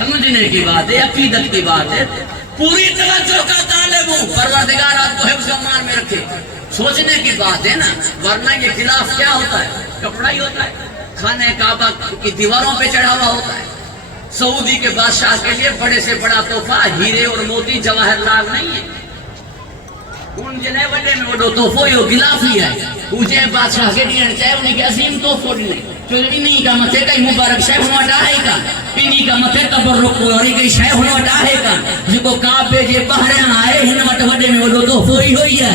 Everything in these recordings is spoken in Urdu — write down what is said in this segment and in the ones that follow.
سمجھنے کی بات ہے، عقیدت کی بات ہے، پوری توجہ کا طالب ہوں، پروردگار آپ کو حفظ و امان میں رکھے، سوچنے کی بات ہے نا، ورنہ یہ خلاف کیا ہوتا ہے؟ کپڑا ہی ہوتا ہے، خانہ کعبہ کی دیواروں پہ چڑھا ہوا ہوتا ہے۔ سعودی کے بادشاہ کے لیے بڑے سے بڑا تحفہ ہیرے اور موتی جواہر لال نہیں ہے، ان جنے وڈے میں وڈو تحفہ یہ غلاف ہی ہے، پوچھے بادشاہ کے لیے چاہے انہیں کے عظیم تحفہ نہیں، جو انہی کا متھے کئی مبارک شے ہنو ڈاہے کا، انہی کا متھے تبرک ہوئی کئی شے ہنو ڈاہے کا، جکو کعبے جے بہریں آئے ہن وٹ وڈے میں وڈو تحفہ ہی ہوئی ہے،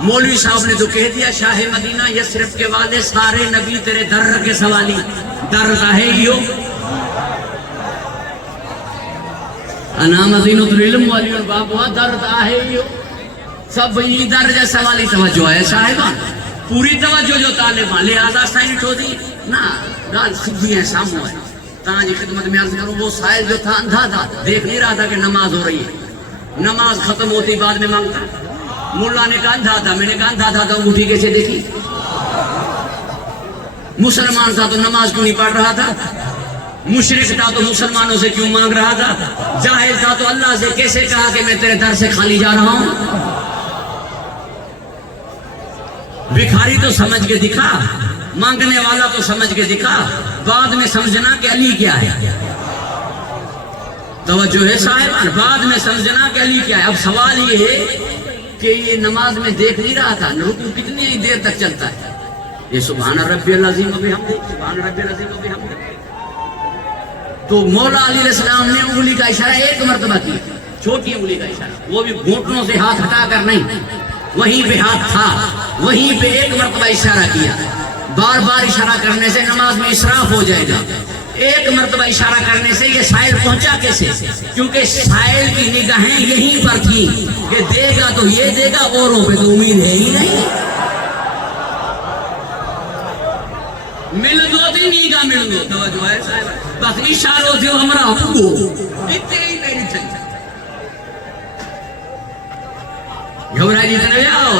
مولوی صاحب نے تو کہہ دیا شاہ مدینہ یثرب کے والے سارے نبی تیرے در کے سوالی، در ہے ہی ہو انا مدینہ العلم والی اور بابا در ہے ہی ہو، سب یہ در جا سوالی توجہ ہے صاحبان، پوری توجہ جو طالبان لہذا سائن ٹھو دی نا گال سدھی ہے سامو ہے تاں جی خدمت میں عرض کروں وہ سائل جو تھا اندھا تھا، دیکھ نہیں رہا تھا کہ نماز ہو رہی ہے، نماز ختم ہوتی بعد میں مانگتا ہے، ملا نے کہا اندھا تھا، میں نے کہا اندھا تھا تو انگوٹھی کیسے دیکھی، مسلمان تھا تو نماز کیوں نہیں پڑھ رہا تھا، مشرک تھا تو مسلمانوں سے کیوں مانگ رہا تھا، جاہل تھا تو اللہ سے کیسے کہا کہ میں تیرے در سے خالی جا رہا ہوں، بھکاری تو سمجھ کے دکھا، مانگنے والا تو سمجھ کے دکھا، بعد میں سمجھنا کہ علی کیا ہے، توجہ ہے صاحبان، بعد میں سمجھنا کہ علی کیا ہے۔ اب سوال یہ ہے کہ یہ نماز میں دیکھ نہیں رہا تھا رکوع کتنی دیر تک چلتا ہے، یہ سبحان ربی العظیم و بحمدہ، سبحان ربی العظیم و بحمدہ، تو مولا علی علیہ السلام نے انگلی کا اشارہ ایک مرتبہ کیا، چھوٹی انگلی کا اشارہ، وہ بھی گھٹنوں سے ہاتھ ہٹا کر نہیں، وہیں پہ ہاتھ تھا، وہیں پہ ایک مرتبہ اشارہ کیا، بار بار اشارہ کرنے سے نماز میں اسراف ہو جائے گا، ایک مرتبہ اشارہ کرنے سے یہ سائل پہنچا کیسے، کیونکہ سائل کی نگاہیں یہیں پر تھیں کہ دے گا تو یہ دے گا، اوروں پہ تو امید ہے ہی نہیں، مل دو دی نیگا مل دو، توجہ ہے صاحب، بس اشاروں دیو ہمارا ہمگو اتنے ہی میری چل گھبرائی جتنے آؤ،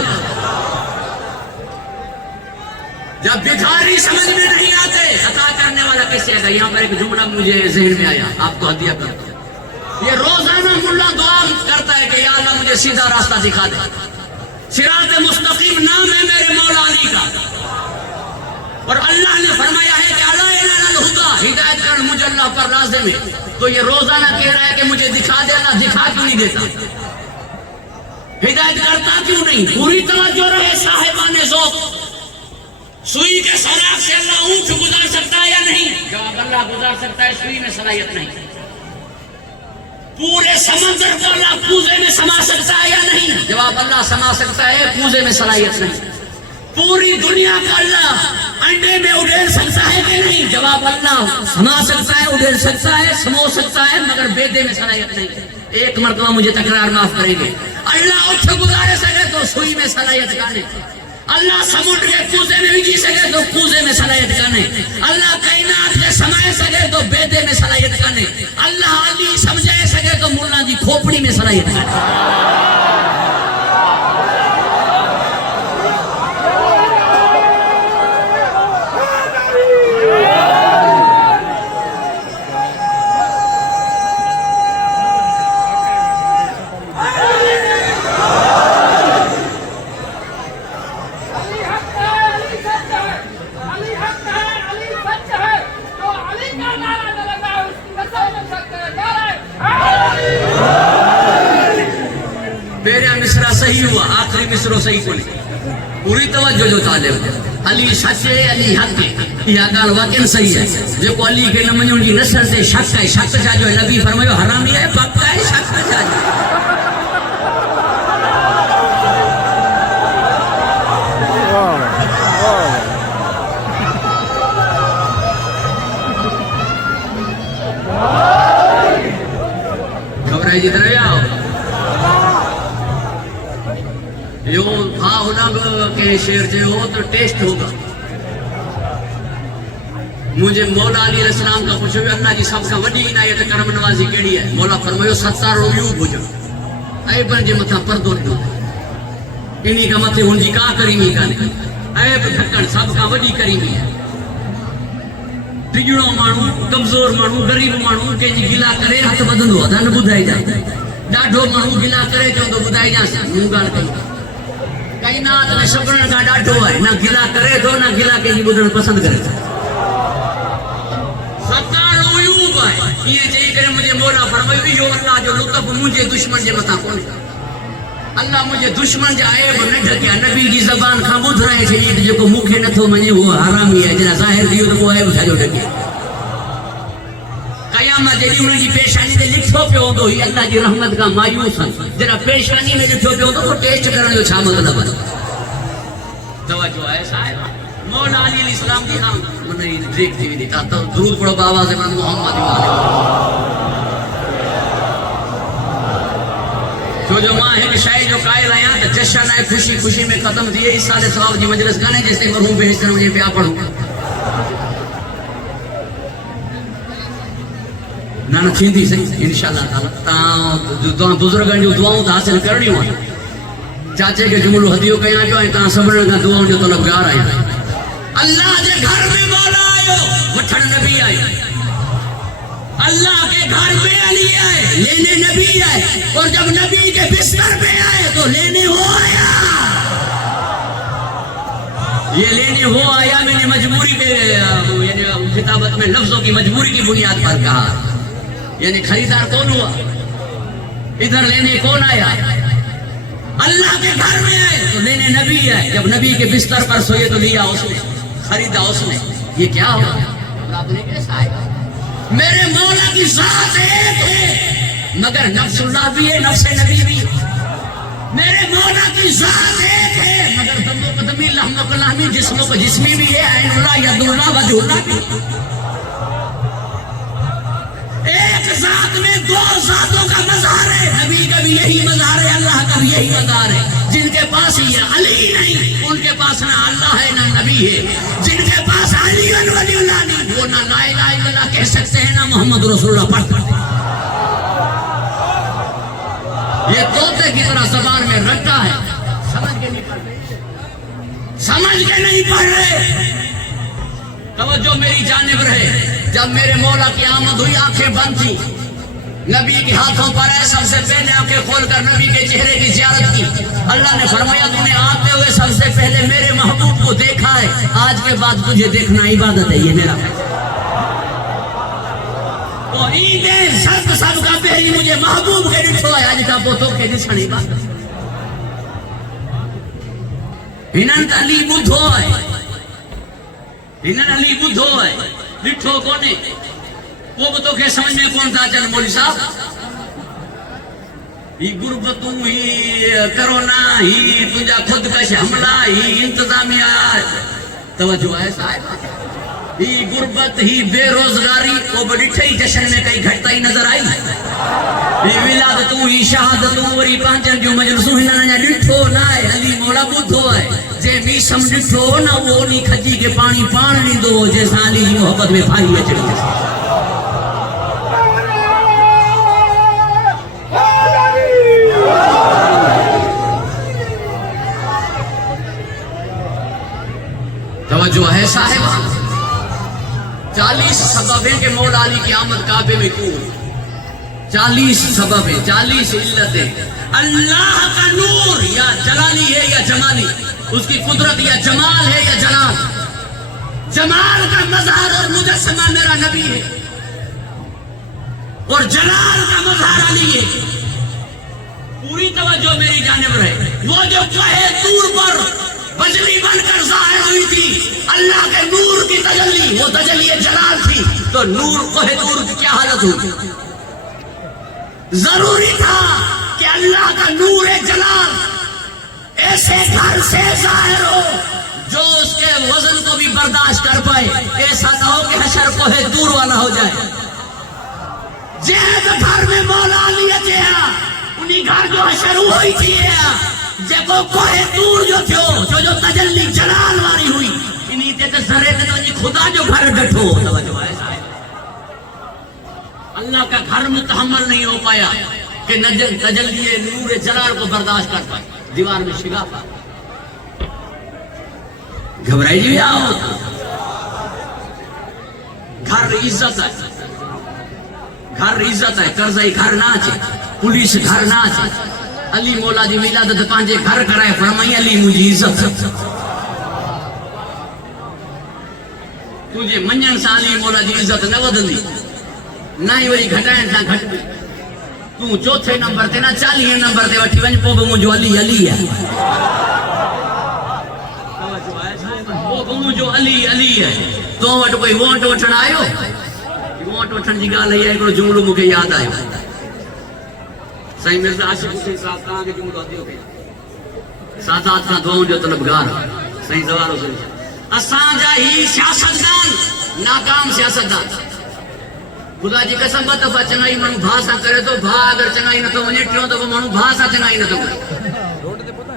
جب بھکاری سمجھ میں نہیں آتے عطا کرنے والا کیسے آئے گا۔ یہاں پر ایک جملہ مجھے ذہن میں آیا، آپ کو ہدیہ کرتا ہوں، یہ روزانہ ملا دعا کرتا ہے کہ یا اللہ مجھے سیدھا راستہ دکھا دے، صراط مستقیم نام ہے میرے مولا علی کا، اور اللہ نے فرمایا ہے کہ الا الی الہدی، ہدایت کرنا مجھے اللہ پر لازم ہے، تو یہ روزانہ کہہ رہا ہے کہ مجھے دکھا دے، اللہ دکھا کیوں نہیں دیتا، ہدایت کرتا کیوں نہیں، پوری توجہ رہے صاحبان ذوق، سوئی کے سوراخ سے اللہ اونٹ گزار سکتا ہے یا نہیں، جواب اللہ گزار سکتا ہے، سوئی میں صلاحیت نہیں، پورے سمندر کو اللہ کوزے میں سما سکتا ہے یا نہیں، جواب اللہ سما سکتا ہے، کوزے میں صلاحیت نہیں، پوری دنیا کا اللہ انڈے میں اڈیل سکتا ہے کہ نہیں، جواب اللہ سما سکتا ہے، اڈیل سکتا ہے، سمو سکتا ہے، مگر بیدے میں صلاحیت نہیں۔ ایک مرتبہ مجھے تکرار معاف کریں گے، اللہ اٹھ گزارے سکے تو سوئی میں صلاحیت کا نہیں، اللہ سمندر کے کوزے میں بھی جی سکے تو کوزے میں صلاحیت کا نہیں، اللہ کائنات کے سمائے سکے تو بیدے میں صلاحیت کا نہیں، اللہ علی سمجھائے سکے تو مولا جی کھوپڑی میں صلاحیت کا نہیں۔ صحیح ہوا، آخری مصرو صحیح کو نہیں، پوری توجہ جو طالب، علی سچے علی حق ہے، یہ گال واقعی صحیح ہے، جو کو علی کے نمجن کی نسل سے شک ہے، شک چاہ جو ہے نبی فرمائے حرامی ہے، پکا ہے، شک چاہ جو گھبرائی جتنے آؤ یہ ہاں ہونا کہ شیر جو ہو تو ٹیسٹ ہوگا، مجھے مولا علی علیہ السلام کا پوچھو اللہ جی سب کا وڈی عنایت کرم نوازی کیڑی ہے، مولا فرمایا 17 عیوب ہوجو عیب جے متھا پردو ڈو، انہی کا متھے ہن جی کا کریمی کانے، عیب ڈھکن سب کا وڈی کریمی ہے، ٹگڑو مانو کمزور مانو غریب مانو کہ جی گلا کرے ہاتھ بدندو ادا نہ بدھائی جائے، ڈاڈھو مانو گلا کرے جو تو بدھائی جا منہ گال کئی کائنات میں شکرن کا ڈاڈھو ہے، نہ گلا کرے تو نہ گلا کے جی بدھن پسند کرے، 17 عیوب ہے، یہ چاہیے کہ مجھے مولا فرمائی جو اللہ جو لطف مجھے دشمن جے متا کون، اللہ مجھے دشمن جے عیب نہ ڈھکیا، نبی کی زبان کھا بدھ رہے تھے یہ جو کو مکھے نہ تھو منے وہ حرامی ہے، جنا ظاہر دیو تو وہ عیب جو ڈھکیا، قیامت جی انہوں کی پیشانی دے لکھو پہ ہو دو ہی اللہ جی رحمت کا مایوس ہے، جنا پیشانی میں لکھو پہ ہو دو وہ ٹیسٹ کرنے جو چھا مطلب ہے، السلام دی ہاں منی دیکھ تھی دی تا درود پڑھو آواز من محمد جو ماں ایک شاعر جو قائل آیا تو جشن ہے خوشی خوشی میں ختم دیئے اس سال ثواب جی مجلس گانے جیسے مرحوم بہشتر مجھے پیا پڑھوں نانا تھیندی سے انشاءاللہ تعالی تاں بزرگان جو دعاؤں تا حاصل کرنی ہوئی چاچے کے جملو ہدیو کہیں آئیو آئیں تاں سبرن کا دعاؤں جو طلبگار آئیں اللہ دے گھر میں مولا آئیو وٹھن نبی آئے اللہ کے گھر میں علی آئے لینے نبی آئے اور جب نبی کے بستر پہ آئے تو لینے ہو آیا یہ لینے ہو آیا میں نے مجبوری کے یعنی خطابت میں لفظوں کی مجبوری کی بنیاد پر کہا یعنی خریدار کون ہوا ادھر لینے کون آیا اللہ کے گھر میں آئے تو لینے نبی آئے جب نبی کے بستر پر سوئے تو لیا اس نے خریدا اس نے یہ کیا ہوا رب نے کیسا آئے میرے مولا کی ذات ایک ہے مگر نفس اللہ بھی ہے نفس نبی بھی میرے مولا کی ذات ایک ہے مگر دم و قدمی لحم و کلامی جسم و جسمی بھی ہے عین اللہ ید اللہ وجہ اللہ بھی ایک ذات میں دو ذاتوں کا مظہر ہے نبی کا بھی یہی مظہر ہے اللہ کا بھی یہی مظہر ہے جن کے پاس یہ علی نہیں ان کے پاس نہ اللہ ہے نہ نبی ہے جن کے پاس علی ولی اللہ نہیں وہ نہ لا الہ الا اللہ کہہ سکتے ہیں نہ محمد رسول اللہ پڑھ سکتے ہیں یہ طوطے کی طرح زبان میں رٹا ہے سمجھ کے نہیں پڑھ رہے توجہ میری جانب رہے جب میرے مولا کی آمد ہوئی آنکھیں بند تھی نبی کے ہاتھوں پر ہے سب سے پہلے آنکھیں کھول کر نبی کے چہرے کی زیارت کی اللہ نے فرمایا تم نے آتے ہوئے سب سے پہلے میرے محبوب کو دیکھا ہے آج کے بعد تجھے دیکھنا عبادت ہے یہ میرا تو عیدیں سب کا پہلی مجھے محبوب کے ڈٹھو ہے آج کا بوتوں کے دسن عبادت انہاں علی بدھو ہے انہاں علی بدھو ہے ڈٹھو کونے وہ تو کہ سمجھ میں کون تھا چل مولوی صاحب ہی غربتوں ہی کرونا ہی تجھا خودکش حملہ ہی انتظامیہ توجہ ہے صاحب ہی غربت ہی بے روزگاری وہ بڑھٹھے ہی جشن میں کئی گھٹتا ہی نظر آئی ہی ولادتوں ہی شہادتوں وری پانچن جو مجلسوں ہی نہ ڈٹھو نہ ہے علی مولا بدھو ہے جے می سم ڈٹھو نہ وہ نہیں کھجی کے پانی پان نہیں دو جیسا علی کی محبت میں بھائی اچڑی توجہ ہے صاحب 40 سبب ہیں کہ مولا علی کی آمد کعبے میں کیوں 40 سبب ہیں 40 علتیں اللہ کا نور یا جلالی ہے یا جمالی اس کی قدرت یا جمال ہے یا جلال جمال کا مظہر اور مجسمہ میرا نبی ہے اور جلال کا مظہر علی ہے پوری توجہ میری جانب رہے وہ جو کوہ طور پر بجلی بن کر ظاہر ہوئی تھی اللہ کے نور کی تجلی وہ تجلی جلال تھی تو نور کوہ طور کی کیا حالت ہوئی ضروری تھا کہ اللہ کا نور جلال ایسے گھر سے ظاہر ہو جو اس کے وزن کو بھی برداشت کر پائے ایسا نہ ہو کہ حشر کوہ طور والا ہو جائے جہد گھر میں مولا علی اچھا انہی گھر جو حشر ہوئی تھی جب کوہ طور جو تھو جو تجلی جلال واری ہوئی انہی تے ذرے تے خدا جو گھر ڈٹھو توجہ ہے اللہ کا گھر متحمل نہیں ہو پایا کہ تجلی نور جلال کو برداشت کر پائے دیوار میں شگافا گھبرائی جی آؤ گھر عزت ہے گھر عزت ہے قرضائی گھر نہ آچے پولیس گھر نہ آچے علی مولا دی میلادت پانچے گھر کرائے فرمائی علی مجھے عزت تجھے منجن سا علی مولا دی عزت نہ ودندی نہ ہی وہی گھٹائیں سا گھٹ بھی تو چوتھے نمبر تے نہ 40 نمبر تے وٹھی ونج پو مجھو علی علی ہے وہ جو علی علی ہے تو وٹ کوئی ووٹ وٹھن آئیو ووٹ وٹھن جی گال ہے ایک جملو مکے یاد آئیو سائیں مرزا عاشق حسین صاحب کہاں کے جملو دیو گئے ساتھ کا دعاؤں جو طلبگار سائیں زوار حسین اسان جا ہی سیاستدان ناکام سیاستدان خدا جی قسم با دفعہ چنگائی منو بھا سا کرے تو بھا اگر چنگائی نہ تو ونے ٹیوں تو منو بھا سا چنگائی نہ تو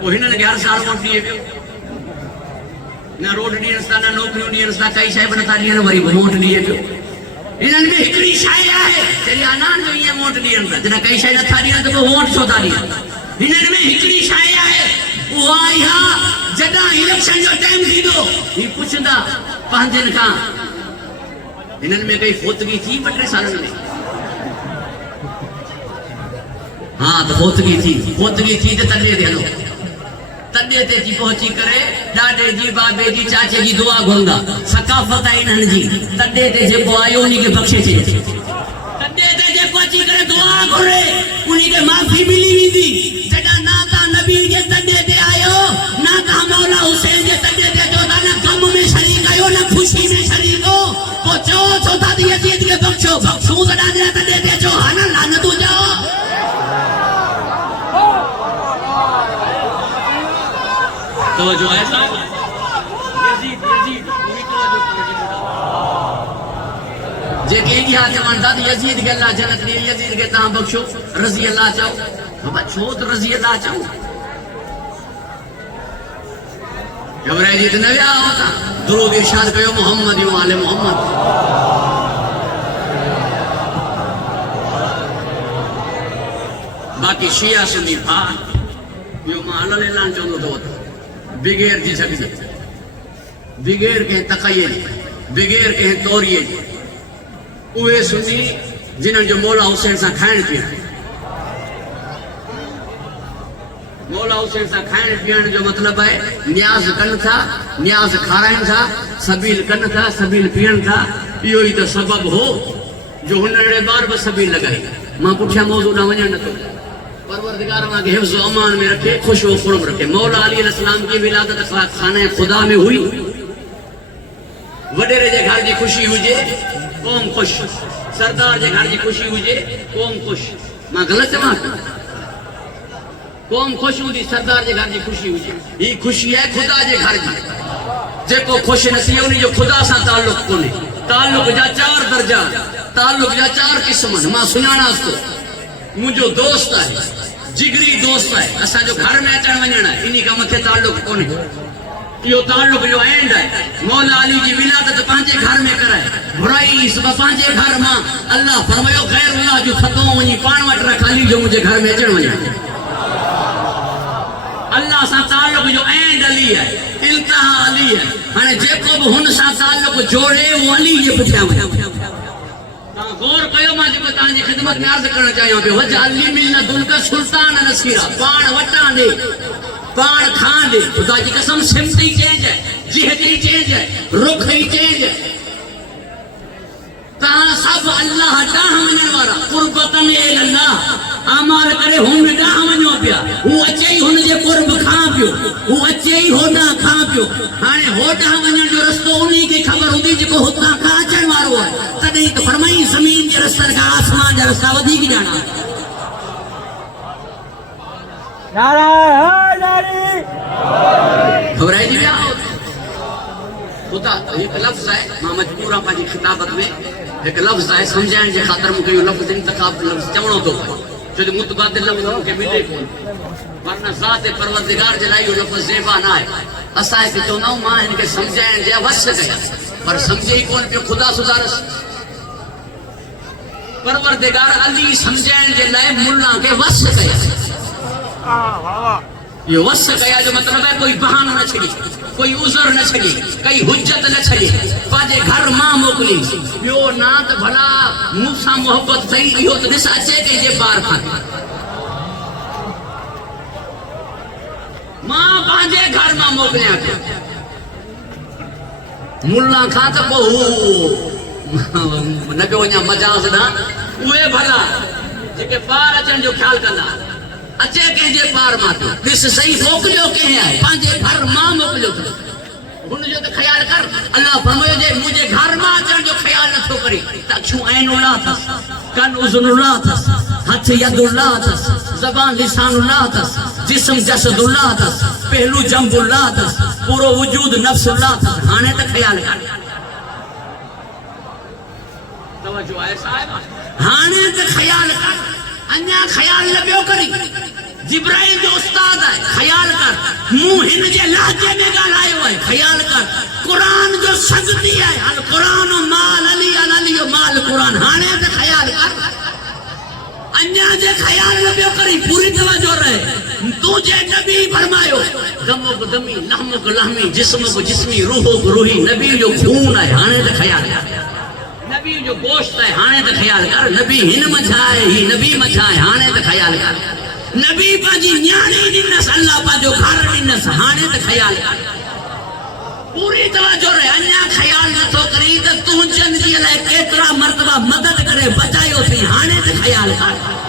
وہ ہن نے ہر سال ووٹ دیے پیو نہ روڈ ڈینستا نہ نوکریوں ڈینستا کئی شے بنتا ڈین وری ووٹ دیے پیو انہن میں ہکڑی شے ہے تیری انان جو یہ ووٹ ڈین جنا کئی شے نہ تھا ڈین تو ووٹ چھو تھا ڈین انہن میں ہکڑی شے ہے وہ آیا جدا الیکشن جو ٹائم تھیندو ہی پوچھندا پنجن کان انہن میں کئی فوتگی تھی 2 سالن میں ہاں تو فوتگی تھی تے تڈے دے ہلو تڈے تے جی پہنچی کرے ڈاڈے جی بابے جی چاچے جی دعا گھندا ثقافت ہے انہن جی تڈے تے جے کو آیو انہی کے بخشے چے تڈے تے جے پہنچی کرے دعا گھرے انہی کے معافی ملی ویندی جڈا نا تا نبی جے تڈے تے آیو نا تا مولا حسین جے تڈے تے جو تا نہ غم میں شریک آیو نہ خوشی میں شریک ہو کو چو تا دی یزید کے بخشو بخشو زڈا دے تڈے تے جو ہنا لعنت ہو جاؤ تو جو ایسا یزید جے کہ یہ جوان دا یزید کے اللہ جنت دی یزید کے تاں بخشو رضی اللہ چاہو بابا چھوت رضی اللہ چاہو جب رہی نبی ہوتا درود ارشاد کہو محمد و آل محمد باقی شیعہ سنی بھائی یہ محلل اعلان چاہوں تو بغیر جی سکتے بغیر کہیں تقیل بغیر کہیں توریے اوے سنی جنہوں جو مولا حسین سا کھائن پیا مولا حسین سا کھائن پیان جو مطلب ہے نیاز کن تھا نیاز کھارائن تھا سبیل کن تھا سبیل پیان تھا یہ ہی تو سبب ہو جو ہنرے بار بس سبیل لگائی ماں پوچھا موضوع نہ ونجن تو پروردگار ماں کے حفظ و امان میں رکھے خوش و خرم رکھے مولا علیہ السلام کی ولادت خانہ خدا میں ہوئی وڈیرے جے گھر جی خوشی ہوجے قوم خوش سردار جے گھر جی خوشی ہوجے قوم خوش ماں غلط جماعت قوم خوش ہوندی سردار جے گھر جی خوشی ہوجے یہ خوشی ہے خدا جے گھر جی جے کو خوش نسی ہے انہی جو خدا سا تعلق کونے تعلق جا 4 درجہ تعلق جا 4 قسم ماں سنانا اس کو مجھو دوست ہے جگری دوست ہے اسا جو گھر میں اچھن ونجنا ہے انہی کا متھے تعلق کونے یہ تعلق جو اینڈ ہے مولا علی جی ولادت پانچے گھر میں کرائے برائی اس پانچے گھر ماں اللہ فرمایو غیر اللہ جو ختم ونی پان وٹ رکھ علی جو مجھے گھر میں اچھن ونجنا اللہ سا تعلق جو اینڈ علی ہے انتہا علی ہے ہنے جے کو بھی ہن سا تعلق جوڑے وہ علی یہ پٹھیا ونجنا غور کہو ماں جب تاں جی خدمت میں عرض کرنا چاہیے پہ وجہ علی ملنا دل کا سلطان نصیرہ پان وٹان دے پان کھان دے خدا جی قسم سمتی چینج ہے جہتی چینج ہے رخ ہی چینج ہے تاں سب اللہ ڈاہ منن وارا قربتن اے اللہ آمال کرے ہن ڈاہ منو پیا وہ اچے ہی ہن جے قرب کھان پیو وہ اچے ہی ہونا کھان پیو ہانے ہو ڈاہ منن جو رستو انہی کی خبر ہوندی جے کو ہتاں کھا اچن وارو ہے تدیں تو فرمائی زمین جے رستہ کا آسمان جے رستہ ودیک جانا نعرہ حیدری گھبرائی جی بیا خدا ایک لفظ ہے ماں مجبورہ پاجی خطابت میں ایک لفظ ہے سمجھائیں جے خاطر مکہ یہ لفظ انتخاب لفظ چونو تو جو متبادل لفظ ہوں کہ ملے کون ورنہ ذات پروردگار جلائی وہ لفظ زیبا نہ ہے اسا ہے کہ تو نو ماں ان کے سمجھائیں جے وس گیا پر سمجھے ہی کون پہ خدا سدارس پروردگار علی سمجھائیں جے لائے ملہ کے وس گیا یہ وس گیا جو مطلب ہے کوئی بہانہ نہ چھڑی کوئی عذر نہ چھڑی کئی حجت نہ چھڑی پاجے گھر ماں موکلی بیو نات بھلا موسیٰ محبت تھی یہ تو نسا چے کہ یہ بار کھاتی ماں پانجے گھر ماں موکلے آتے ملہ کھاتا کو نبی ونیا مجاز نہ اوے بھلا جے بار اچن جو خیال کرنا اچھے کہ جے بار ماتو اس صحیح موکلیو کہ ہے پانجے گھر ماں موکلیو ان جو خیال کر اللہ فرمایا جے مجھے گھر ماں اچن جو خیال نہ تھو کری تاکشو عین اللہ تھس کن اذن اللہ تھس ہاتھ ید اللہ تھس زبان لسان اللہ تھس جسم جسد اللہ تھس پہلو جنب اللہ تس پورو وجود نفس اللہ تس ہانے تے خیال کر توجہ ہے صاحب ہانے تے خیال کر انیا خیال لبیو کری جبرائیل جو استاد ہے خیال کر منہ ہن جے لہجے میں گالائے ہوئے خیال کر قرآن جو سجدی ہے القرآن مال علی علی مال قرآن ہانے تے خیال کر انیا جے خیال لبیو کری پوری توجہ رہے تو جے نبی فرمایو دمو کو دمی لحمو کو لحمی جسمو کو جسمی روحو کو روحی نبی جو خون ہے ہانے تے خیال کر نبی جو گوشت ہے ہانے تے خیال کر نبی ہن مچھائے ہی نبی مچھائے ہانے تے خیال کر نبی پاجی نیانی ننس اللہ پا جو گھر ننس ہانے تے خیال کر پوری توجہ رہے انیا خیال نہ تو کری تو تونچن جی لئے کترا مرتبہ مدد کرے بچائیو تھی ہانے تے خیال کر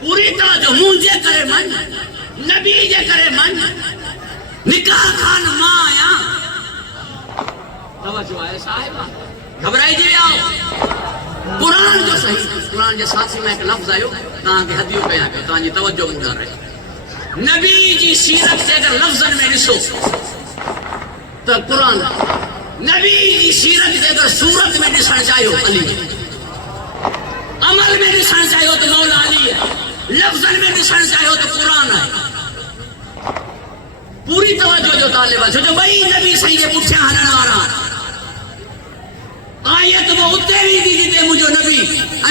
پوری توجہ مجھے کرے من نبی جے کرے من نکاح خان ماں آیا توجہ آئے صاحبہ گھبرائی جی آؤ قرآن جو صحیح قرآن جے ساتھ میں ایک لفظ آئیو تاں کے حدیو پہ آگے تاں جی توجہ مجھا رہے نبی جی سیرت سے اگر لفظن میں رسو تو قرآن نبی جی سیرت سے اگر صورت میں رسن چاہیو علی عمل میں رسن چاہیو تو مولا علی ہے لفظن میں رسن چاہیو تو قرآن ہے پوری توجہ جو طالبہ جو بھئی نبی صحیح ہے پوچھے ہنن آرہا آیت وہ اتے بھی دی دیتے مجھے نبی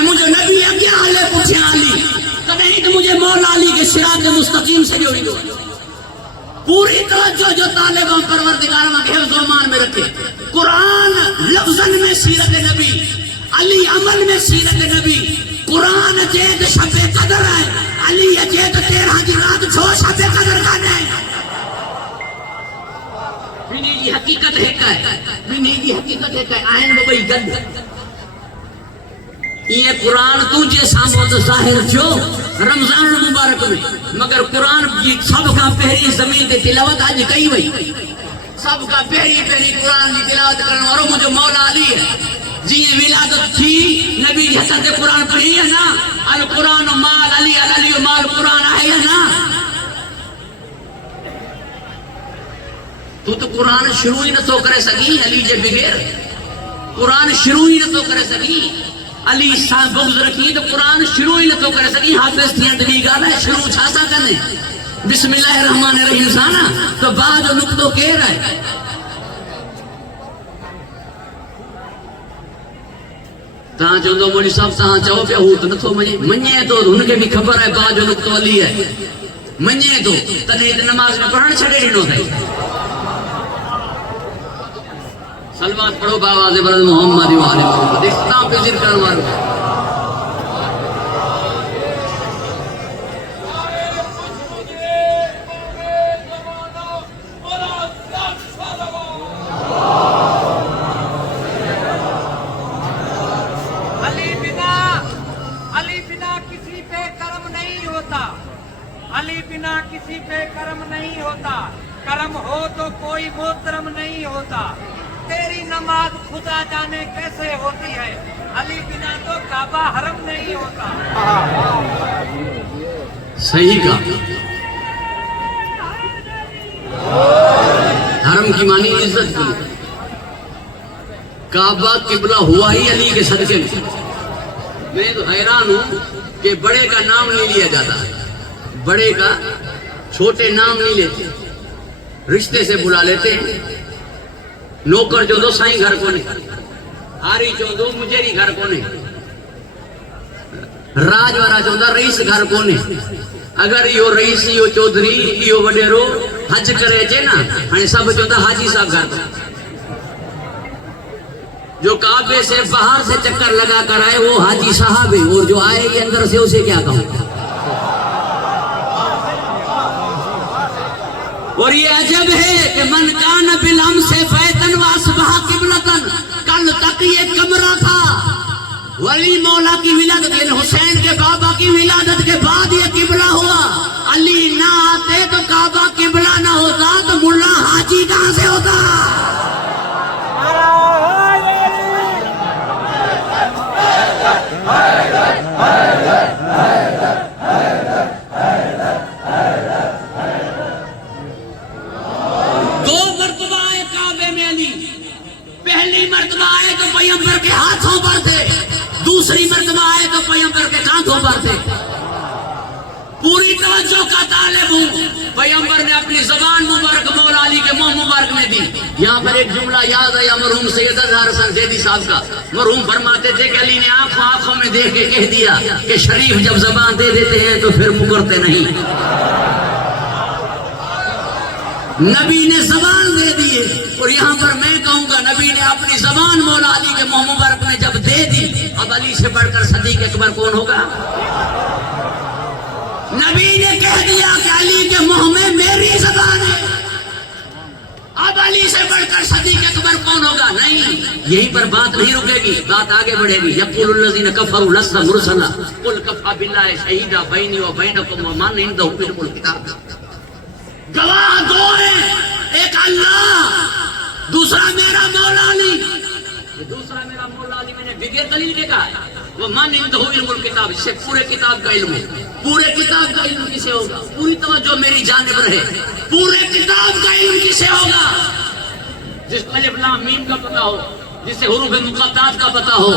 مجھے نبی اگیا حلے پوچھے علی کبھی تو مجھے مولا علی کے صراط مستقیم سے جوڑی دو پوری توجہ جو طالبہ پروردگار کے حفظ و امان میں رکھے قرآن لفظن میں سیرت نبی علی عمل میں سیرت نبی قرآن جیت شب قدر ہے علی جیت 13 کی رات چھو شب قدر کا نہیں بینی جی حقیقت ہے بینی جی حقیقت ہے آئین ببئی گل یہ قرآن تجھے سامو تو ظاہر چھو رمضان مبارک میں مگر قرآن کی سب کا پہری زمین تے تلاوت آج کئی ہوئی سب کا پہری قرآن کی تلاوت کرنے والوں مجھے مولا علی ہے جی ولادت تھی نبی کی حسن قرآن پڑھی ہے نا القرآن مال علی علی مال قرآن آئے ہے نا تو قرآن شروع ہی نہ تو کرے سکی علی جے بغیر قرآن شروع ہی نہ تو کرے سکی علی صاحب بغض رکھی تو قرآن شروع ہی نہ تو کرے سکی حافظ تھیاں دلی گالا ہے شروع چھاسا کرنے بسم اللہ الرحمن الرحیم سانا تو بعد نکتو کہہ رہا ہے تاں جو دو مولی صاحب تاں چاہو پہ ہوں تو نتو منیہ تو ان کے بھی خبر ہے بعد جو نکتو علی ہے منیہ تو تنہید نماز میں پڑھن چھڑے رہنو ہے سلوات پڑھو باواز برد محمد و آل محمد اختتام پہ ذکر کرنوارو علی بنا کسی پہ کرم نہیں ہوتا کرم ہو تو کوئی محترم نہیں ہوتا تیری نماز خدا جانے کیسے ہوتی ہے علی بنا تو کعبہ حرم نہیں ہوتا صحیح کہا حرم کی معنی عزت کی کعبہ قبلہ ہوا ہی علی کے صدقے میں تو حیران ہوں کہ بڑے کا نام نہیں لیا جاتا بڑے کا چھوٹے نام نہیں لیتے رشتے سے بلا لیتے ہیں نوکر جو دو سائیں گھر کو نہیں آری جو دو مجھری گھر کو نہیں راج وارا جو دا رئیس گھر کو نہیں اگر یہ رئیس یہ چودھری یہ وڈیرو حج کرے چے نا ہنے سب جو دا حاجی صاحب گھر کو جو کعبے سے باہر سے چکر لگا کر آئے وہ حاجی صاحب ہے اور جو آئے گی اندر سے اسے کیا کہوں اور یہ عجب ہے کہ من کان بالام سے فیتن واسبہ قبلتن کل تک یہ کمرہ تھا ولی مولا کی ولادت یعنی حسین کے بابا کی ولادت کے بعد یہ قبلہ ہوا علی نہ آتے تو کعبہ قبلہ نہ ہوتا تو ملا حاجی کہاں سے ہوتا طالب ہوں. پیغمبر نے اپنی زبان مبارک مولا علی کے منہ مبارک میں دی. یہاں پر ایک جملہ یاد ہے مرحوم سید اظہر حسن زیدی صاحب کا. مرحوم فرماتے تھے کہ علی نے آنکھوں میں دیکھ کے کہہ دیا کہ شریف جب زبان دے دیتے ہیں تو پھر مکرتے نہیں. نبی نے زبان دے دیے. اور یہاں پر میں کہوں گا نبی نے اپنی زبان مولا علی کے منہ مبارک میں جب دے دی, اب علی سے بڑھ کر صدیق اکبر کون ہوگا؟ نبی نے کہہ دیا کہ علی کے منہ میں میری زبان ہے, اب علی سے بڑھ کر صدیق اکبر کون ہوگا؟ نہیں, یہیں پر بات نہیں رکے گی, بات آگے بڑھے گی. یقول الذین کفروا لست مرسلا قل کفی باللہ شہیدا بینی و بینکم ومن عنده علم الکتاب. گواہ دو ہیں, ایک اللہ, دوسرا میرا مولا علی. دوسرا میرا مولا علی میں نے بغیر دلیل کے کہا ہے. وہ من عنده علم الکتاب, اس سے پورے کتاب کا علم ہے. پورے کتاب کا علم کسے ہوگا؟ پوری توجہ میری جانب رہے. پورے کتاب کا علم کسے ہوگا؟ جس کو الف لام میم کا پتہ ہو, جسے حروف مقطعات کا پتہ ہو,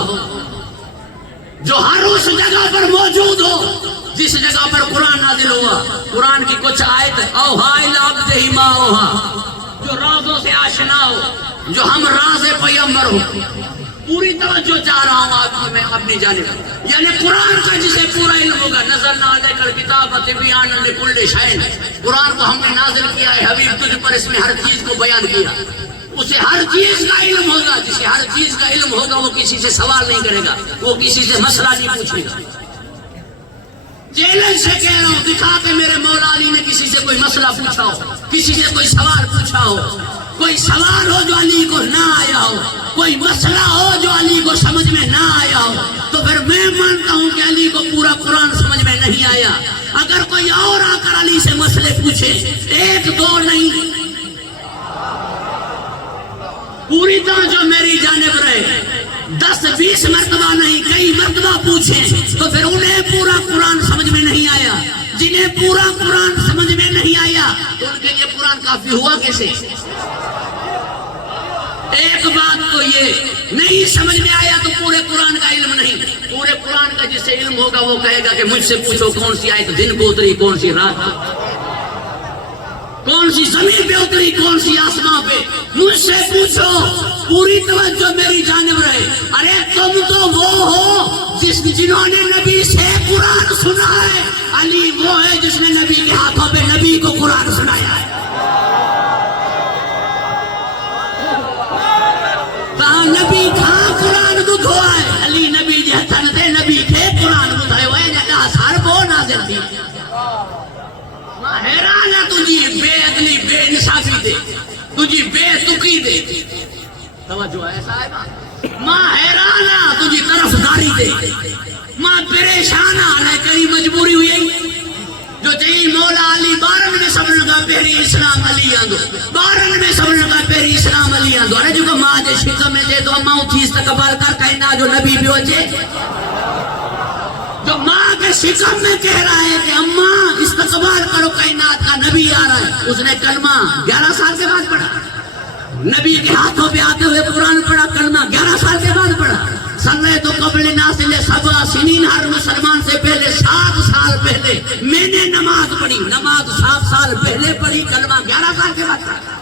جو ہر اس جگہ پر موجود ہو جس جگہ پر قرآن نازل ہوا. قرآن کی کچھ آیت اوہا الی عبدہ ما اوہا, جو رازوں سے آشنا ہو, جو ہم راز پیغمبر ہو. پوری توجہ چاہ رہا ہوں آپ کی میں اپنی جانب, یعنی قرآن کا جسے پورا علم ہوگا. نزلنا علیک الکتاب تبیانا لکل شیء, قرآن کو ہم نے نازل کیا ہے حبیب تجھ پر, اس میں ہر چیز کو بیان کیا. اسے ہر چیز کا علم ہوگا. جسے ہر چیز کا علم ہوگا وہ کسی سے سوال نہیں کرے گا, وہ کسی سے مسئلہ نہیں پوچھے گا. چیلنج سے کہہ رہا ہوں, دکھا کے میرے مولا علی نے کسی سے کوئی مسئلہ پوچھا ہو, کسی سے کوئی سوال پوچھا ہو, کوئی سوال ہو جو علی کو نہ آیا ہو, کوئی مسئلہ ہو جو علی کو سمجھ میں نہ آیا ہو, تو پھر میں مانتا ہوں کہ علی کو پورا قرآن سمجھ میں نہیں آیا. اگر کوئی اور آ کر علی سے مسئلے پوچھے, ایک دو نہیں, پوری توجہ میری جانب رہے, 10-20 مرتبہ نہیں, کئی مرتبہ پوچھیں, تو پھر انہیں پورا قرآن سمجھ میں نہیں آیا. جنہیں پورا قرآن سمجھ میں نہیں آیا تو ان کے لیے قرآن کافی ہوا کیسے؟ ایک بات تو یہ, نہیں سمجھ میں آیا تو پورے قرآن کا علم نہیں. پورے قرآن کا جسے علم ہوگا وہ کہے گا کہ مجھ سے پوچھو کون سی آیت دن کو اتری, کون سی رات, کون سی زمین پہ اتری, کون سی آسمان پہ, مجھ سے پوچھو. پوری توجہ میری جانب رہے. ارے تم تو وہ ہو جنہوں نے نبی سے قرآن سنا ہے. علی وہ ہے جس نے نبی کے ہاتھوں پہ نبی کو قرآن سنایا ہے. کہاں نبی کہاں قرآن بدھو ہے, علی نبی جی ہتھن دے نبی کے قرآن بدھائے ہوئے جگہ سار بو نازل تھی. حیران ہے تجھی بے عدلی بے انصافی دے, تجھی بے تقی دے. توجہ ایسا ہے ماں حیران ہے تجھی طرف داری دے. ماں پریشان ہے کئی مجبوری ہوئی جو چاہیے مولا علی بارن میں سب لگا پہری اسلام علی آندو, بارن میں سب لگا پہری اسلام علی آندو. ارے جو ماں جے شکم میں دے دو اماں اچھی استقبال کر کہنا جو نبی بھی ہوچے, جو ماں کے شکم میں کہہ رہا ہے کہ اماں استقبال کرو کائنات کا نبی آ رہا ہے. اس نے کلمہ 11 سال کے بعد پڑھا, نبی کے ہاتھوں پہ آتے ہوئے قرآن پڑھا, کلمہ 11 سال کے بعد پڑھا. سنے تو قبل ناسل 7 سنین, ہر مسلمان سے پہلے 7 سال پہلے میں نے نماز پڑھی. نماز 7 سال پہلے پڑھی, کلمہ 11 سال کے بعد پڑھا.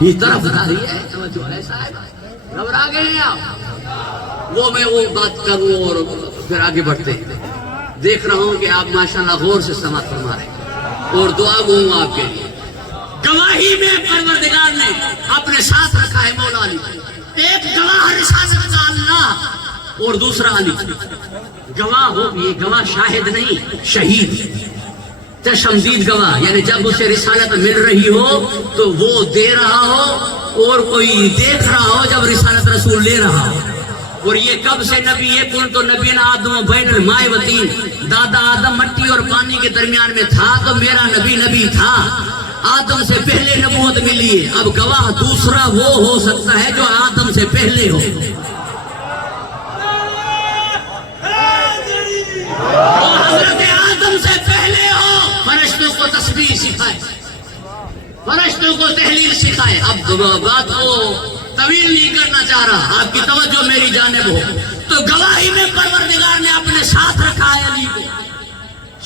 یہ طرف داری ہے, جو ایسا ہے گھبرا گئے ہیں آپ. وہ میں وہ بات کروں اور پھر آگے بڑھتے ہیں. دیکھ رہا ہوں کہ آپ ماشاءاللہ غور سے سماعت فرما رہے ہیں اور دعا گوں آپ کے لیے. گواہی میں پروردگار نے اپنے ساتھ رکھا ہے مولا علی. ایک گواہ رسالت کا اللہ اور دوسرا علی. گواہ ہو, یہ گواہ شاہد نہیں شہید, چشمدید گواہ, یعنی جب اسے رسالت مل رہی ہو تو وہ دے رہا ہو اور کوئی دیکھ رہا ہو جب رسالت رسول لے رہا ہو. اور یہ کب سے نبی ہے؟ کن تو نبی آدم بین الماء و طین, دادا آدم مٹی اور پانی کے درمیان میں تھا تو میرا نبی نبی تھا. آدم سے پہلے نبوت ملی ہے. اب گواہ دوسرا وہ ہو سکتا ہے جو آدم سے پہلے ہو, جو حضرت آدم سے پہلے ہو. فرشتوں کو تسبیح سکھائے, فرشتوں کو تحلیل سکھائے. اب بات کو طویل نہیں کرنا چاہ رہا, آپ کی توجہ میری جانب ہو. تو گواہی میں پروردگار نے اپنے ساتھ رکھا ہے علی کو.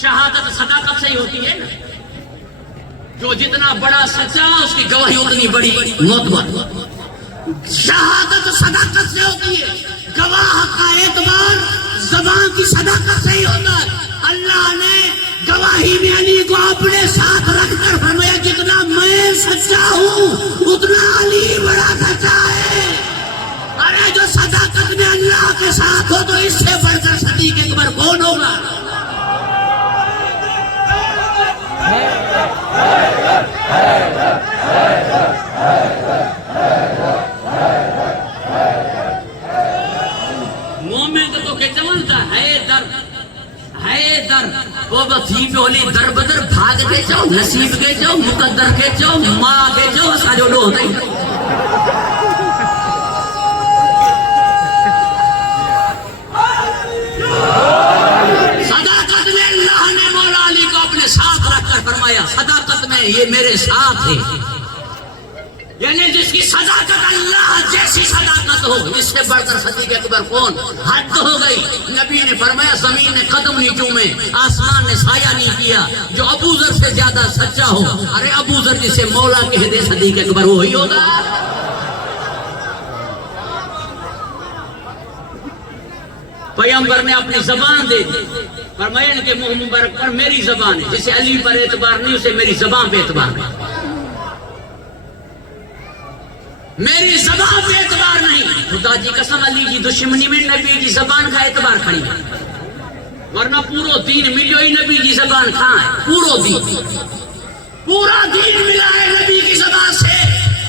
شہادت صداقت سے ہی ہوتی ہے نا. جو جتنا بڑا سچا اس کی گواہی اتنی بڑی معتبر. شہادت صداقت سے ہوتی ہے. گواہ کا اعتبار زبان کی صداقت سے ہی ہوتا ہے. اللہ نے گواہی میں علی کو اپنے ساتھ رکھ کر فرمایا جتنا میں سچا ہوں اتنا علی بڑا سچا ہے. ارے جو صداقت میں اللہ کے ساتھ ہو تو اس سے بڑھ کر صدیق اکبر کون ہوگا؟ مومن تو کہ چمنتا ہے در وہ بثی پہ ہولی در بدر بھاگ کے جاؤ نصیب کے جاؤ مقدر کے جاؤ ماں کے جاؤ ساجو لو ہوتا ہی. صداقت میں اللہ نے مولا علی کو اپنے ساتھ رکھ کر فرمایا صداقت میں یہ میرے ساتھ ہے. یعنی جس کی صداقت اللہ جیسی صداقت ہو اس سے بڑھ کر صدیق اکبر کون؟ حد ہو گئی. نبی نے فرمایا زمین نے قدم نہیں چومے آسمان نے سایہ نہیں کیا جو ابو ذر سے زیادہ سچا ہو. ارے ابو ذر جسے مولا کہہ دے صدیق اکبر وہی ہوگا. پیغمبر نے اپنی زبان دے دی فرمایا ان کے منہ مبارک پر میری زبان ہے. جسے علی پر اعتبار نہیں اسے میری زبان پہ اعتبار ہے. میری زبان پہ اعتبار نہیں. خدا جی قسم علی کی دشمنی میں نبی کی زبان کا اعتبار کھڑی ہے. ورنہ پورو دین ملیو ہی نبی کی زبان کہاں ہے؟ پورا دین ملا ہے نبی کی زبان سے.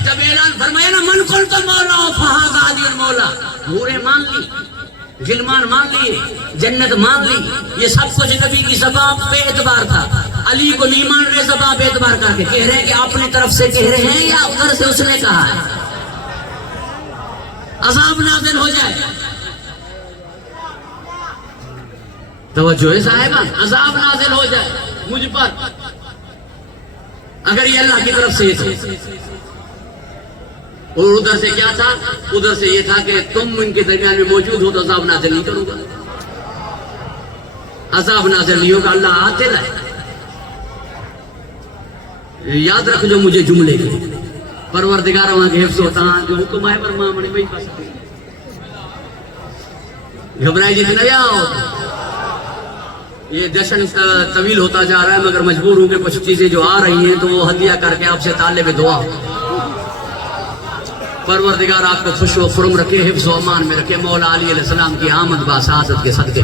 جب اعلان فرمایا نا من قلت مولا فہذا علی المولا. پورے مان لی غلمان مان لیے جنت مان لی. یہ سب کچھ نبی کی زبان پہ اعتبار تھا. علی کو نہیں مان رہے زبان پہ اعتبار کر کے. کہہ رہے ہیں کہ اپنی طرف سے کہہ رہے ہیں یا ادھر سے اس نے کہا ہے. عذاب نازل ہو جائے. توجہ ہے صاحبہ. عذاب نازل ہو جائے مجھ پر اگر یہ اللہ کی طرف سے تھا. اور ادھر سے کیا تھا؟ ادھر سے یہ تھا کہ تم ان کے درمیان میں موجود ہو تو عذاب نازل نہیں کروں گا. عذاب نازل نہیں ہوگا. اللہ عادل ہے. یاد رکھ جو مجھے جملے کے پروردگار وہاں کے حفظ ہوتا جو حکم ہے پر ماں منی بھائی پاس گھبرائی جتنا یا ہوتا. یہ جشن طویل ہوتا جا رہا ہے مگر مجبور ہوں کہ کچھ چیزیں جو آ رہی ہیں تو وہ ہدیہ کر کے آپ سے طالب دعا. پروردگار آپ کو خوش و خرم رکھے حفظ و امان میں رکھے. مولا علی علیہ السلام کی آمد با سعادت کے صدقے.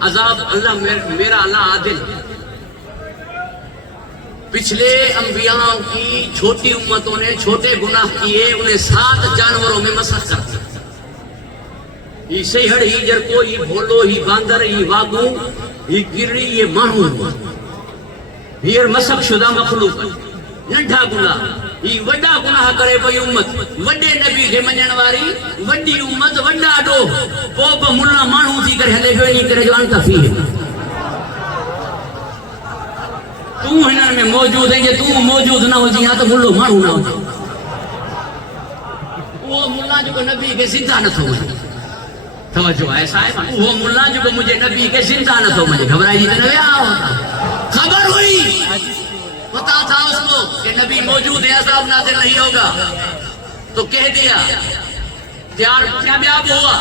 عذاب اللہ میرا اللہ عادل. پچھلے انبیاء کی چھوٹی امتوں نے چھوٹے گناہ کیے انہیں 7 جانوروں میں مسخ کر دیا. یہ سیہڑ ہی جرکو یہ بھولو ہی باندر یہ واگو یہ گرڑی یہ مانو یہ مسخ شدہ مخلوق. ننڈا گناہ یہ وڈا گناہ کرے بھئی امت. وڈے نبی کے منجن واری وڈی امت وڈا ڈو پوپ ملا مانو تھی کرے ہلے ہوئے نہیں کرے جو انتا فی ہے. تو ہنر میں موجود ہے کہ تو موجود نہ ہو جی ہاں تو ملو مانو نہ ہو. وہ ملا جو کو نبی کے زندہ نہ تھو مجھے. توجہ ایسا ہے وہ ملا جو کو مجھے نبی کے زندہ نہ تھو مجھے. گھبرائی جی کہ خبر ہوئی پتا تھا اس کو کہ نبی موجود ہے عذاب نازل نہیں ہوگا تو کہہ دیا تیار کامیاب ہوا.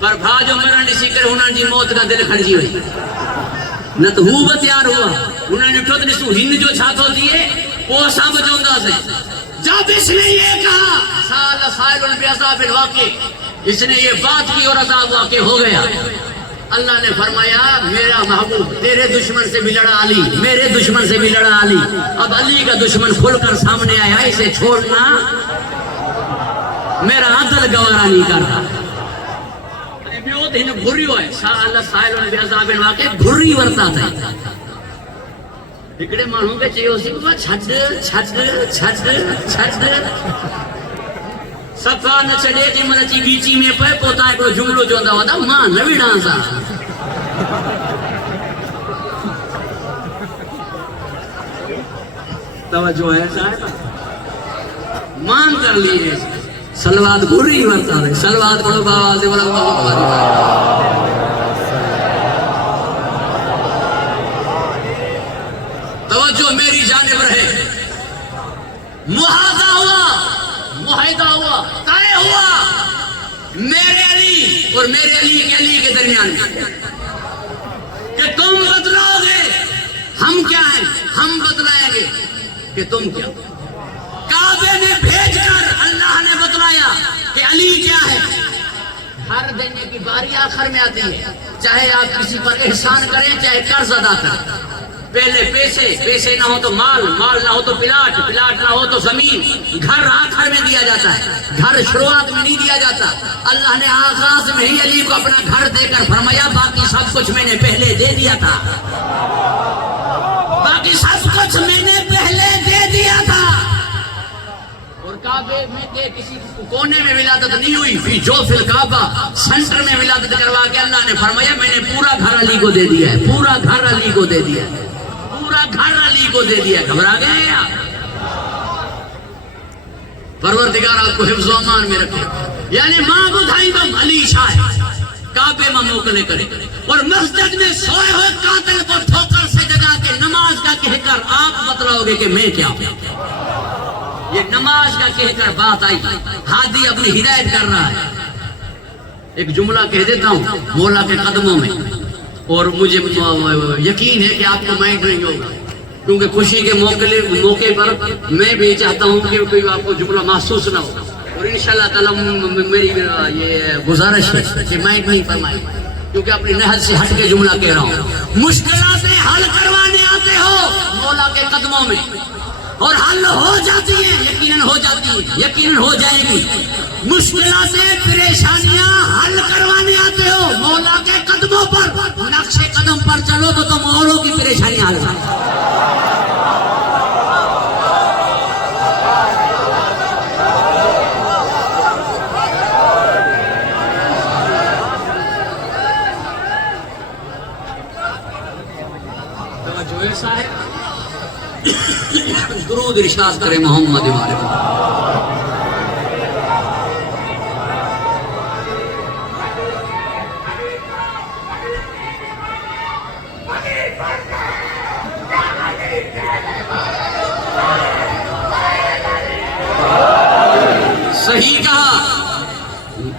پر بھا جو مرن اسی کر انہوں جی موت کا دل کھنجی ہوئی نہ تو وہ تیار ہوا. انہوں نے اٹھو تو ہند جو چھاتو دیئے وہ سب جوندہ سے. جب اس نے یہ کہا سال سائل بی عذاب الواقع اس نے یہ بات کی اور عذاب واقع ہو گیا. اللہ نے فرمایا میرا محبوب تیرے دشمن سے بھی لڑا علی میرے دشمن سے بھی لڑا علی. اب علی کا دشمن کھل کر سامنے آیا اسے چھوڑنا میرا عدل گوارا نہیں کرتا. بھری ہوئے سال سائل بی عذاب الواقع بھری ورتا تھا. ہکڑے مانوں کے چاہیے اسی کو چھٹ چھٹ چھٹ چھٹ صفا نہ چڑے کہ من اچھی گیچی میں پہ پوتا ہے جملو جو دا ہوتا ماں نوی ڈانسا. توجہ ہے صاحب مان کر لیے سلوات بری ورتا ہے. سلوات پڑھو بابا سے بڑا اور میرے علی کے درمیان میں کہ تم بتلاؤ گے ہم کیا ہیں، ہم بتلائیں گے کہ تم کیا. کعبے نے بھیج کر اللہ نے بتلایا کہ علی کیا ہے. ہر دینے کی باری آخر میں آتی ہے، چاہے آپ کسی پر احسان کریں چاہے قرض ادا کریں. پہلے پیسے نہ ہو تو مال نہ ہو تو پلاٹ نہ ہو تو زمین. گھر آخر میں دیا جاتا ہے، گھر شروعات میں نہیں دیا جاتا. اللہ نے آغاز میں ہی علی کو اپنا گھر دے کر فرمایا باقی سب کچھ میں نے پہلے دے دیا تھا، باقی سب کچھ میں نے پہلے دے دیا تھا. اور کعبے میں کے کسی کونے میں ولادت نہیں ہوئی، فی جوف الکعبہ سینٹر میں ولادت کروا کے اللہ نے فرمایا میں نے پورا گھر علی کو دے دیا ہے، پورا گھر علی کو دے دیا ہے، پورا گھر علی کو دے دیا. گھبرا گئے یا پروردگار آپ کو حفظ و امان میں رکھے. یعنی ماں بدھائی تو علی شاہ ہے، کعبے میں موکلے کرے اور مسجد میں سوئے ہوئے قاتل کو ٹھوکر سے جگا کے نماز کا کہہ کر آپ بتلاؤ گے کہ میں کیا ہوں. یہ نماز کا کہہ کر بات آئی. ہادی اپنی ہدایت کر رہا ہے. ایک جملہ کہہ دیتا ہوں مولا کے قدموں میں، اور مجھے یقین ہے کہ آپ کو مائنڈ نہیں ہوگا، کیونکہ خوشی کے موقع پر میں بھی چاہتا ہوں کہ کوئی آپ کو جملہ محسوس نہ ہو. اور انشاءاللہ تعالی میری یہ گزارش ہے کہ مائنڈ نہیں فرمائے، کیونکہ اپنی نہج سے ہٹ کے جملہ کہہ رہا ہوں. مشکلاتیں حل کروانے آتے ہو مولا کے قدموں میں، اور حل ہو جاتی ہیں، یقیناً ہو جاتی ہیں، یقیناً ہو جائے گی. مشکلاتیں پریشانیاں حل کروانے آتے ہو مولا کے قدموں پر، نقش قدم پر چلو تو تم اوروں کی پریشانیاں حل کرو. جو ایسا ہے درود ارشاد کرے محمد والے.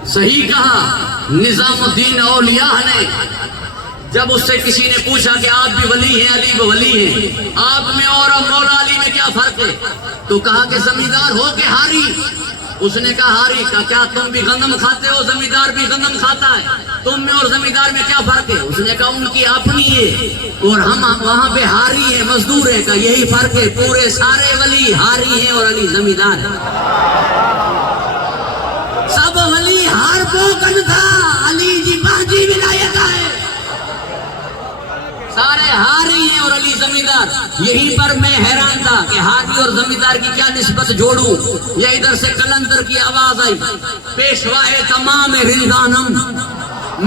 صحیح کہا نظام الدین اولیاء نے. جب اس سے کسی نے پوچھا کہ آپ بھی ولی ہیں، علی بھی ولی ہیں، آپ میں اور مولا علی میں کیا فرق ہے؟ تو کہا کہ زمیندار ہو کے ہاری. اس نے کہا ہاری کا کیا تم بھی گندم کھاتے ہو، زمیندار بھی گندم کھاتا ہے، تم میں اور زمیندار میں کیا فرق ہے؟ اس نے کہا ان کی اپنی ہے اور ہم وہاں پہ ہاری ہے، مزدور ہے. کا یہی فرق ہے، پورے سارے ولی ہاری ہیں اور علی زمیندار ہے. سب ولی ہار پوکن تھا، علی جی باجی ولایت ہے. سارے ہاری ہیں اور علی زمیندار. یہی پر میں حیران تھا کہ ہاری اور زمیندار کی کیا نسبت جوڑوں. یا ادھر سے کلندر کی آواز آئی، پیشوائے تمام رندانم،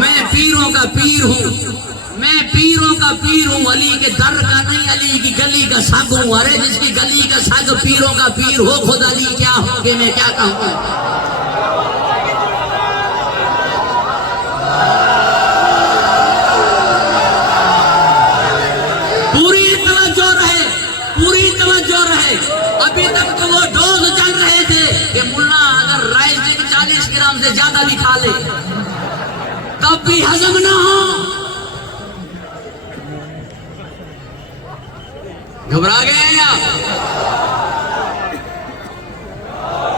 میں پیروں کا پیر ہوں، میں پیروں کا پیر ہوں، علی کے در کا نہیں، علی کی گلی کا سگ ہوں. ارے جس کی گلی کا سگ پیروں کا پیر ہو، خود علی کیا ہو کہ میں کیا کہوں. ابھی تک تو وہ ڈوز چل رہے تھے کہ ملا اگر رائس 40 گرام سے زیادہ بھی کھا لے تب بھی ہضم نہ ہو. گھبرا گئے یا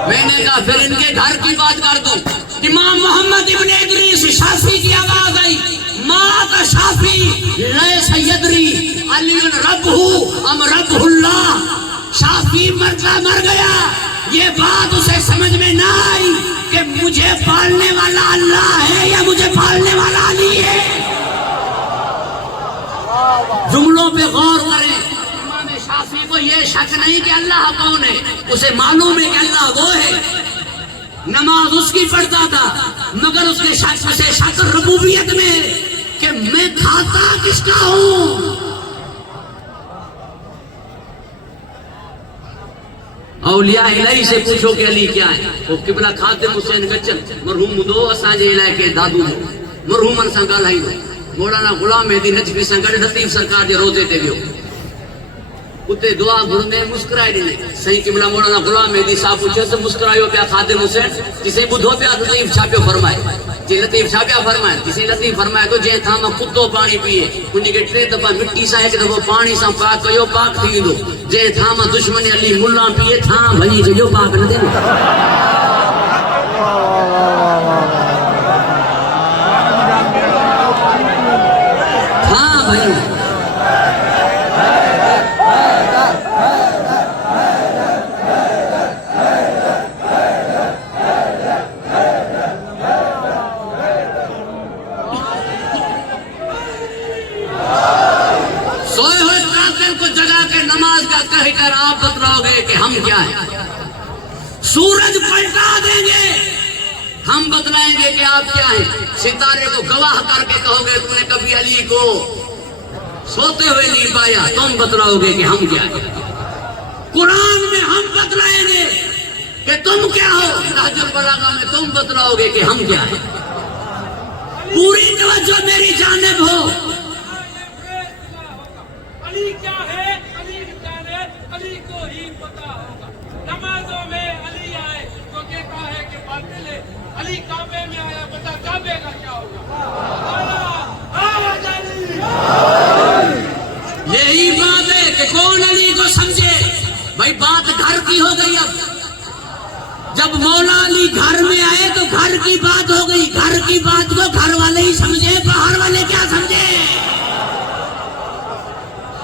میں نے کہا پھر ان کے گھر کی بات کر دوں. امام محمد ابن ادریس شافعی کی آواز آئی، مات شافعی لیس یدری علی ربہ ام ربہ اللہ. شافعی مر گیا، یہ بات اسے سمجھ میں نہ آئی کہ مجھے پالنے والا اللہ ہے یا مجھے پالنے والا علی ہے. جملوں پہ غور کریں. امام شافعی کو یہ شک نہیں کہ اللہ کون ہے، اسے معلوم ہے کہ اللہ وہ ہے. نماز اس کی پڑھتا تھا، مگر اس کے شک سے شک ربوبیت میں کہ میں کھاتا کس کا ہوں. اولیاء الہی سے پوچھو کہ علی کیا ہے. وہ قبلہ خادم حسین گچن مرحوم دو اساجے علاقے دادو مرحومن سان ڳالهائي دو. مولانا غلام مہدی نجفی سان گڏ لطیف سرکار جي روزے تے ويو، اتي دعا گھرندے مسڪرائي ڏني. صحیح قبلہ مولانا غلام مہدی صاحب پوچھو ته مسڪرايو پيا خادم حسين، جسے ٻڌو پيا لطیف ڇا پيو فرمائے. جی لطیف شاہ کیا فرمائے کسی لطیف فرمائے تو جے تھا میں کتو پانی پیے انہی کے ٹرے دفعہ مٹی سا ایک دفعہ پانی سا پاک کیو پاک تھی دو جے تھا میں دشمن علی ملا پیے تھا بھنی جو پاک نہ دے دو ہاں بھائی سوئے ہوئے قاتل کو جگا کے نماز کا کہہ کر آپ بتلاؤ گے کہ ہم کیا ہیں سورج پلٹا دیں گے ہم بتلائیں گے کہ آپ کیا ہیں ستارے کو گواہ کر کے کہو گے تم نے کبھی علی کو سوتے ہوئے نہیں پایا تم بتلاؤ گے کہ ہم کیا ہیں قرآن میں ہم بتلائیں گے کہ تم کیا ہو نہج البلاغہ میں تم بتلاؤ گے کہ ہم کیا ہیں پوری توجہ میری جانب ہو علی کیا ہے علی جانے علی کو ہی پتا ہوگا نمازوں میں علی آئے تو کہتا ہے کہ باطل ہے علی کعبے میں آیا بتا کعبے کا کیا ہوگا یہی بات ہے کہ کون علی کو سمجھے بھائی بات گھر کی ہو گئی اب جب مولا علی گھر میں آئے تو گھر کی بات ہو گئی گھر کی بات کو گھر والے ہی سمجھے باہر والے کیا سمجھے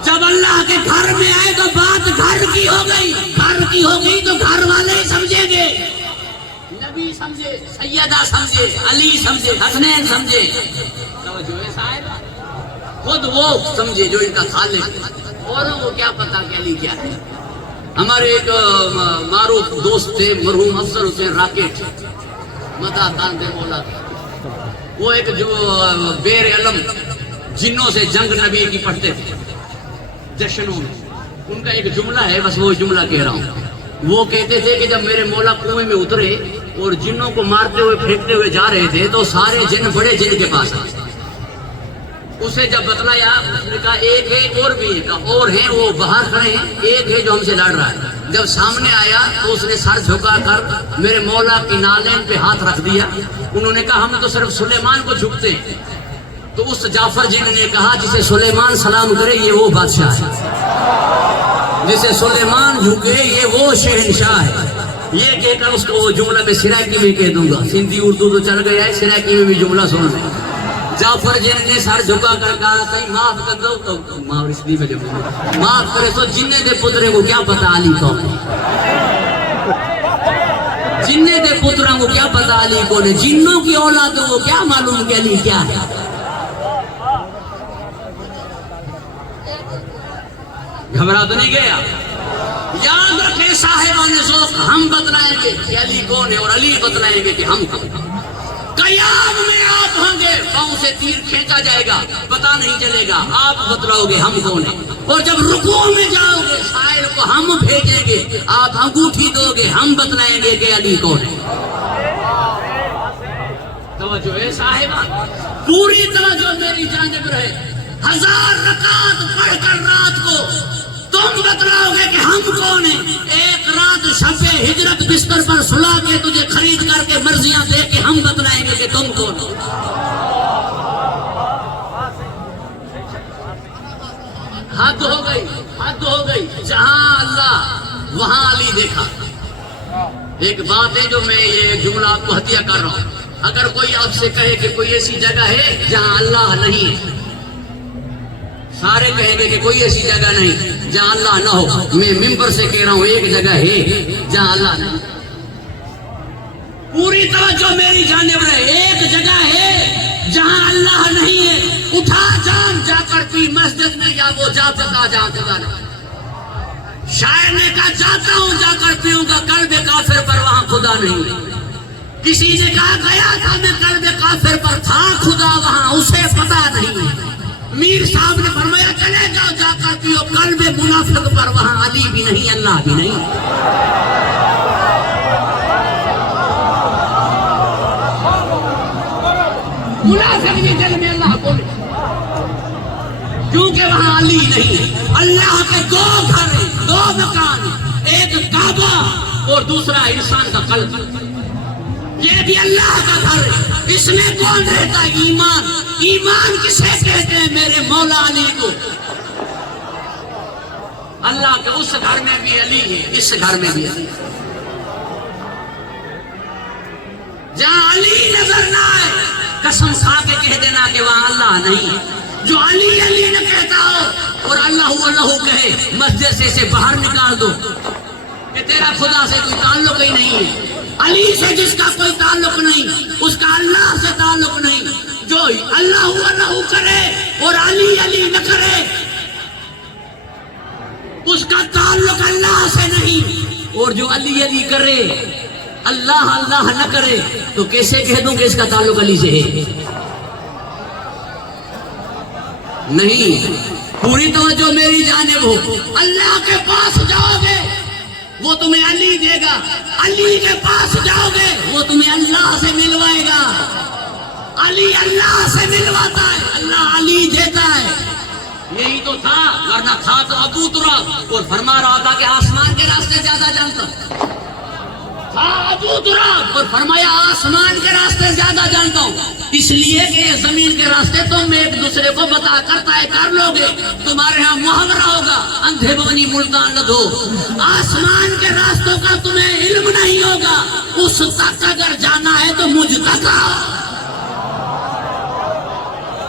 جب اللہ کے گھر میں آئے تو بات گھر کی ہو گئی تو گھر والے ہی سمجھیں گے نبی سمجھے سیدہ سمجھے علی سمجھے حسنین سمجھے توجہ ہے صاحب خود وہ سمجھے جو ان کا خالق اوروں کو کیا پتا کہ علی کیا ہے ہمارے ایک معروف دوست تھے مرحوم افسر حسین راکٹ مدہ خان دے مولا وہ ایک جو بیر علم جنوں سے جنگ نبی کی پڑھتے تھے جشنوں میں ان کا ایک جملہ ہے بس وہ جملہ کہہ رہا ہوں وہ کہتے تھے کہ جب میرے مولا کنویں میں اترے اور جنوں کو مارتے ہوئے پھینکتے ہوئے جا رہے تھے تو سارے جن بڑے جن کے پاس آئے اسے جب بتلایا اس نے کہا ایک ہے اور بھی ہے اور ہیں وہ باہر کھڑے ہیں ایک ہے جو ہم سے لڑ رہا ہے جب سامنے آیا تو اس نے سر جھکا کر میرے مولا کی نالین پہ ہاتھ رکھ دیا انہوں نے کہا ہم تو صرف سلیمان کو جھکتے ہیں تو اس جعفر جی نے کہا جسے سلیمان سلام کرے یہ وہ بادشاہ ہے جسے سلیمان جھکے یہ وہ شہنشاہ ہے یہ کہہ کر اس کو وہ جملہ میں سرائکی میں کہہ دوں گا سندھی اردو تو چل گیا ہے سرائکی میں بھی جملہ سن لیں جعفر جی نے سر جھکا کر کہا کہیں معاف کر دو تو معاف کرے تو جننے دے پترے کو کیا پتا علی کون جننے دے پتروں کو کیا پتا علی کون ہے جنوں کی اولادوں کو کیا معلوم کہ علی کیا ہے گھبرا تو نہیں گیا یاد رکھے صاحبان ذوق ہم بتلائیں گے کہ علی کون ہے اور علی بتلائیں گے کہ ہم کون ہیں قیام میں آپ ہوں گے پاؤں سے تیر کھینچا جائے گا پتہ نہیں چلے گا آپ بتلاؤ گے ہم کون ہیں اور جب رکوع میں جاؤ گے سائل کو ہم بھیجیں گے آپ انگوٹھی دو گے ہم بتلائیں گے کہ علی کون ہے توجہ ہے صاحبہ پوری توجہ میری جانب رہے 1000 رکعت پڑھ کر رات کو تم بتلاؤ گے کہ ہم کون ہیں ایک رات شب ہجرت بستر پر سلا کے تجھے خرید کر کے مرضیاں دے کے ہم بتلائیں گے کہ تم کون ہو حد ہو گئی جہاں اللہ وہاں علی دیکھا ایک بات ہے جو میں یہ جملہ آپ کو ہدیہ کر رہا ہوں اگر کوئی آپ سے کہے کہ کوئی ایسی جگہ ہے جہاں اللہ نہیں ہے سارے کہیں گے کہ کوئی ایسی جگہ نہیں جہاں اللہ نہ ہو میں ممبر سے کہہ رہا ہوں ایک جگہ ہے جہاں اللہ نہ پوری توجہ میری جانب رہے ایک جگہ ہے جہاں اللہ نہیں ہے اٹھا جام جا کر پی مسجد میں یا وہ جا چکا جا چکا نہیں شاعر نے کہا جاتا ہوں جا کر پیوں گا قلب کافر پر وہاں خدا نہیں ہے کسی نے کہا گیا تھا میں قلب کافر پر تھا خدا وہاں اسے پتا نہیں ہے میر صاحب نے فرمایا چلے جاؤ جا کر پیو قلب منافق پر وہاں علی بھی نہیں اللہ بھی نہیں منافق بھی دل میں اللہ کو نہیں کیونکہ وہاں علی نہیں ہے اللہ کے دو گھر ہیں دو مکان ایک کعبہ اور دوسرا انسان کا قلب یہ بھی اللہ کا گھر ہے، اس میں کون رہتا ہے؟ ایمان۔ ایمان کسے کہتے ہیں؟ میرے مولا علی کو۔ اللہ کے اس گھر میں بھی علی ہے، اس گھر میں بھی علی ہے۔ جہاں علی نظر نہ آئے قسم کھا کے کہہ دینا کہ وہاں اللہ نہیں۔ جو علی علی نہ کہتا ہو اور اللہ اللہ کہے، مسجد سے اسے باہر نکال دو کہ تیرا خدا سے کوئی تعلق ہی نہیں ہے۔ علی سے جس کا کوئی تعلق نہیں، اس کا اللہ سے تعلق نہیں۔ جو اللہ اللہ کرے اور علی علی نہ کرے، اس کا تعلق اللہ سے نہیں۔ اور جو علی علی کرے، اللہ اللہ نہ کرے، تو کیسے کہہ دوں کہ اس کا تعلق علی سے ہے؟ نہیں، پوری توجہ میری جانب ہو۔ اللہ کے پاس جاؤ گے وہ تمہیں علی دے گا، علی کے پاس جاؤ گے وہ تمہیں اللہ سے ملوائے گا۔ علی اللہ سے ملواتا ہے، اللہ علی دیتا ہے۔ یہی تو تھا، ورنہ تھا تو ابو تراب اور فرما رہا تھا کہ آسمان کے راستے زیادہ جانتا ہوں۔ تھا ابو تراب اور فرمایا آسمان کے راستے زیادہ جانتا ہوں، اس لیے کہ زمین کے راستے تم ایک دوسرے کو بتا کر طے کر لو گے۔ تمہارے ہاں محاورہ ہوگا، اندھے بونی ملتان لدھو۔ آسمان کے راستوں کا تمہیں علم نہیں ہوگا، اس تک اگر جانا ہے تو مجھ تک آؤ۔